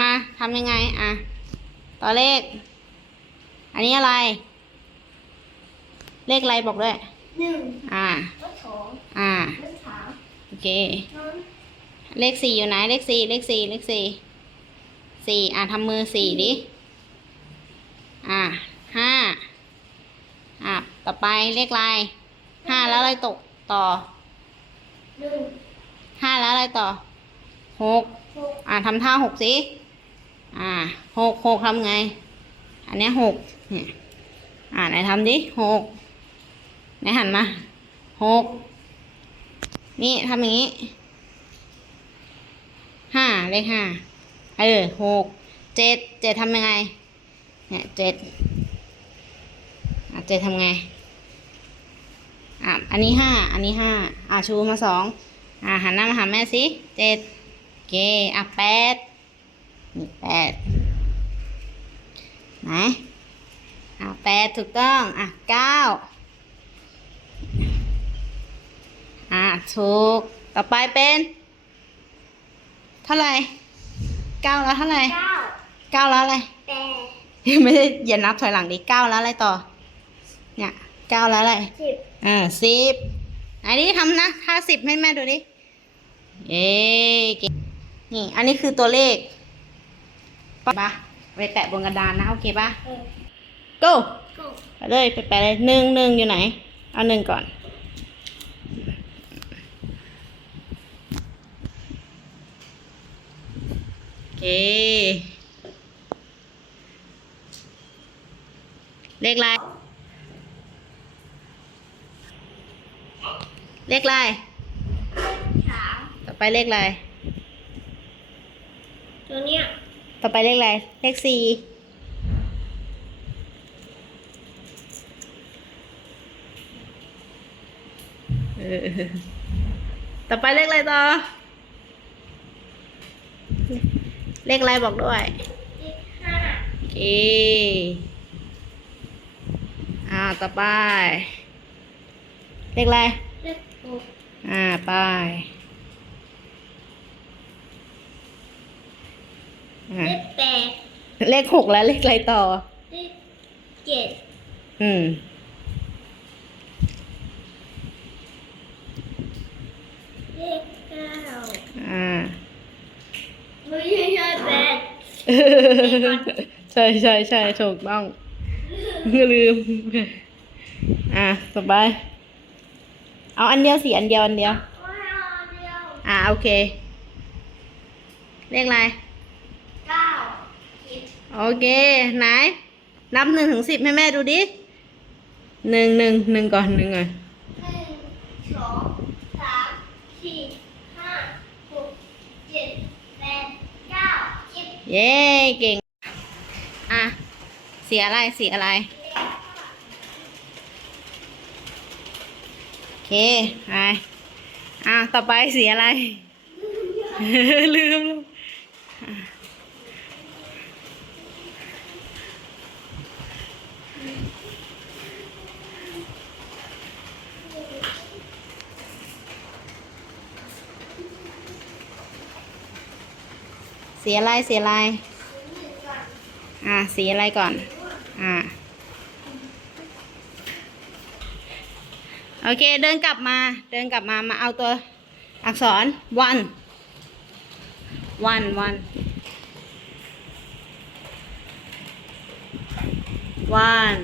มาทำยังไง อะตัวเลข อันนี้อะไร เลขอะไรบอกด้วยหนึ่งอ่ารถสองอ่ารถสามโอเครถเลขสี่อยู่ไหน เลขสี่เลขสี่เลขสี่สี่อะทำมือสี่ดิ อะห้าอะต่อไปเลขอะไรห้าแล้วอะไรตกต่อหนึ่งห้าแล้วอะไรต่อหกหกอะทำท่าหกสิ อ่าหกหกทำไง อันนี้หกเนี่ยอ่าไหนทำดิหกไหนหันมาหกนี่ทำอย่างนี้ห้าเลขห้าเออหกเจ็ดเจ็ดทำยังไงเนี่ยเจ็ดอะเจ็ดทำไงอะอันนี้ห้าอันนี้ห้าอะชูมาสองอะหันหน้ามาหาแม่สิเจ็ดโอเคอะแปด นี่แปดไหนอะแปดถูกต้อง อะเก้าอะถูก ต่อไปเป็น เท่าไหร่เก้าแล้วเท่าไหร่เก้าเก้าแล้วอะไรแปดไม่ได้อย่านับถอยหลังดิเก้าแล้วอะไรต่อ เนี่ยเก้าแล้วอะไรสิบอ่าสิบไหนดิทำนะท่าสิบให้แม่ดูดิเย้เก่งนี่ อันนี้คือตัวเลข ปะไปแปะบนกระดานนะโอเคปะเออ go หกไปเลยไปแปะเลยหนึ่งหนึ่งอยู่ไหน เอาหนึ่งก่อน โอเค เลขอะไรเลขอะไรสามต่อไปเลขอะไรตัวเนี้ย ต่อไปเลขอะไร เลขสี่เออต่อไปเลขอะไรต่อ เลขอะไรบอกด้วยเลขห้าโอเค อ่า ต่อไป เลขอะไร เลขหกอ่า ไปอ่า เลขแปดเลขหกแล้วเลขอะไรต่อ เลขเจ็ดอืม เลขเก้าอ่า ไม่ใช่ใช่แปด ใช่ใช่ใช่ถูกต้องลืม อะต่อไป เอาอันเดียวสิอันเดียวอันเดียวไม่เอาเดียวอ่าโอเคเลขอะไรเก้าสิบ โอเค ไหน นับหนึ่งถึงสิบให้แม่ดูดิหนึ่งหนึ่งหนึ่งก่อนหนึ่งก่อนหนึ่งสองสามสี่ห้าหกเจ็ดแปดเก้าสิบเย้เก่ง อะสีอะไรสีอะไรโอเคไปอะต่อไปสีอะไร ลืม สีอะไรสีอะไร อะสีอะไรก่อน อะโอเค เดินกลับมา เดินกลับมา มาเอาตัวอักษร one one one one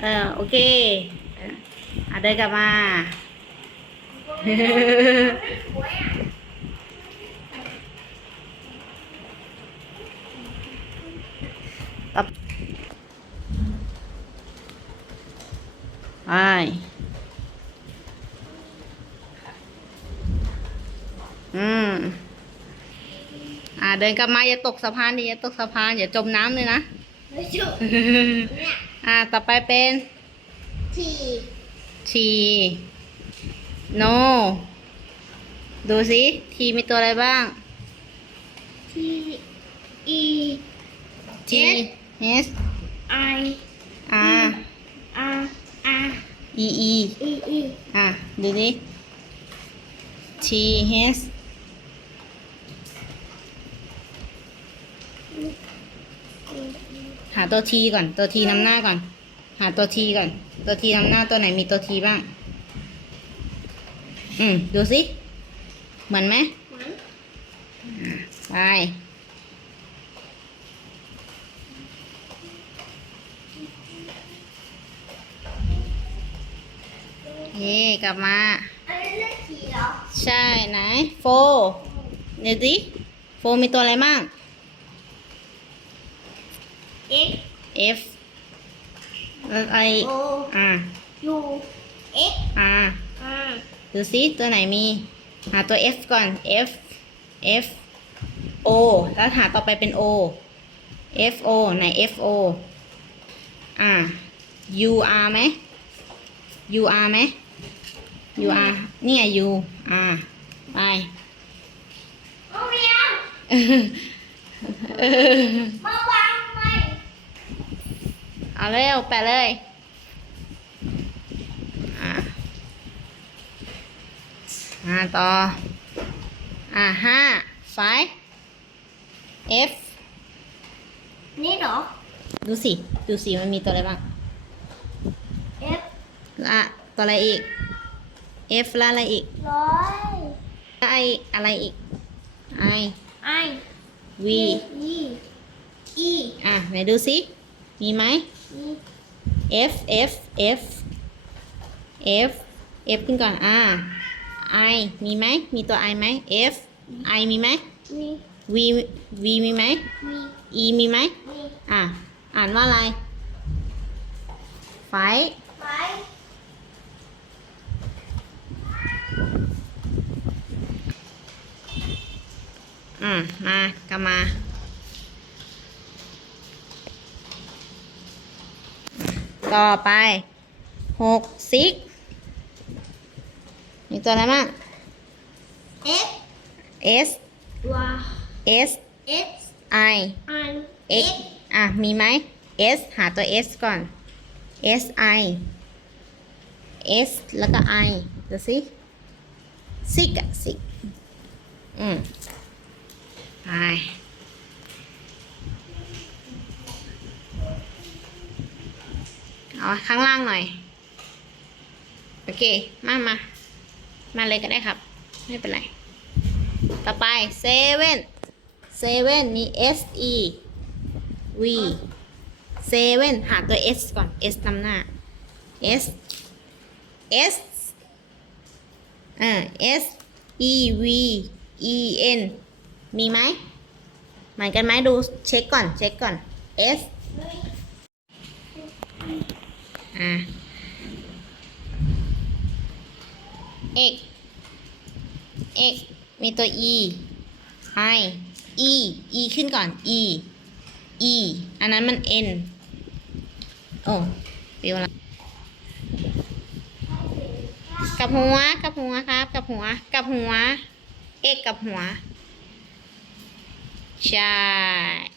เออโอเคอะเดินกลับมา ไปอืม อ่าเดินกลับมาอย่าตกสะพานดิอย่าตกสะพานอย่าจมน้ำเลยนะ ไม่จุดเนี่ยอ่า ต่อไปเป็นสี่ชีโน ดูสิทีมีตัวอะไรบ้างทีอี T H I R R R e e อีอีอะดูนี้ t h หาตัว t ก่อน ตัว t นำหน้าก่อน หาตัว t ก่อน ตัว t นำหน้าตัวไหนมีตัว t บ้าง อืม ดูสิ เหมือนไหมไป เย่กลับมาอันนี้เลขสี่เหรอใช่ไหนโฟเดี๋ยวสิโฟมีตัวอะไรบ้าง x F แล้วอะไรอีก o อ่า u x อ่า r ดูสิตัวไหนมี หาตัว F ก่อน F F O แล้วหาต่อไปเป็น O F O ไหน F O อ่า U R ไหม U R ไหม U R นี่ไง U R ไปโอ้ยาวเออมาวางไหมเอาเร็วแปะเลยอ่าอ่าต่อ อ่าห้า five F นี่เหรอ ดูสิ ดูสิ มันมีตัวอะไรบ้าง f อะ ตัวอะไรอีก F แล้วอะไรอีกร้อยแล้วไออะไรอีก I i V e e อะไหนดูสิ มีไหม e F F F F F ขึ้นก่อนอ่า I มีไหม มีตัว I ไหม F I มีไหม v V V มีไหม v E มีไหม v อะ อ่านว่าอะไร ไฟ ไฟ อืมมากลับมา ต่อไปหกซิกมีตัวอะไรบ้าง x S y S x I i X อะ มีไหม S หาตัว S ก่อน S I S แล้วก็ I ดูสิซิกอะซิกอืม ไป เอาข้างล่างหน่อย โอเค มามา มาเลยก็ได้ครับ ไม่เป็นไร ต่อไปเซเว่นเซเว่นมี S E V เซเว่นหาตัว S ก่อน S นำหน้า S S อ่า S E V E N มีไหมเหมือนกันไหมดูเช็คก่อน เช็คก่อน S อ่า X X มีตัว E I E E ขึ้นก่อน E E อันนั้นมัน N โอ้ปิวละกับหัว กับหัวครับ กับหัว กับหัว X กับหัว ใช่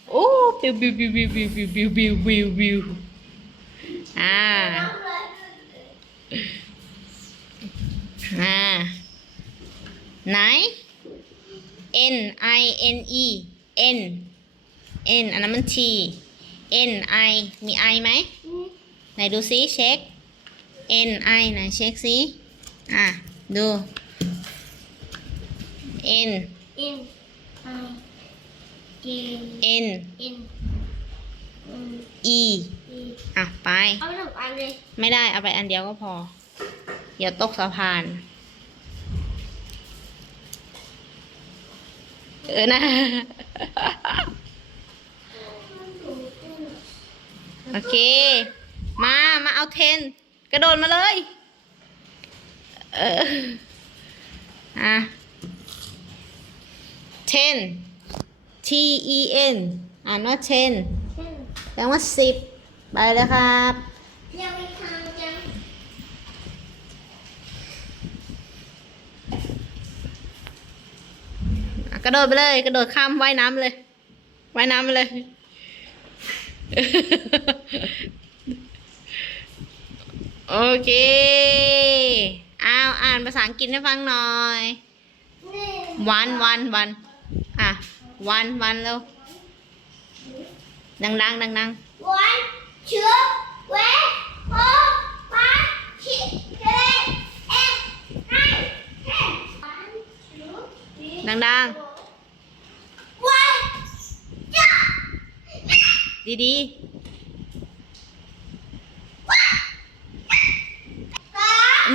โอ้บิวบิวบิวบิวบิวบิวบิวบิวบิวบิว อ่าอ่าไหน N I N E N N อันนั้นมัน T N I มี I ไหมไหนดูซิเช็ค N I ไหนเช็คซิอะดู N in i j N in E e อะไป เอาไปหนึ่งอันเลยไม่ได้เอาไปอันเดียวก็พอ เดี๋ยวตกสะพาน เออนะ โอเค มา มาเอาเทน กระโดดมาเลย เออ อะ เทน T E N อ่านว่าเทนแปลว่าสิบ ไปเลยครับยังไม่ทางจังอะกระโดดไปเลย กระโดดข้ามว่ายน้ำเลยว่ายน้ำไปเลยโอเคอ้าวอ่านภาษาอังกฤษให้ฟังหน่อยนี่วันวันวันอะวันวันเร็วดังดังดังดัง one two ดัง four one two ๆดีๆ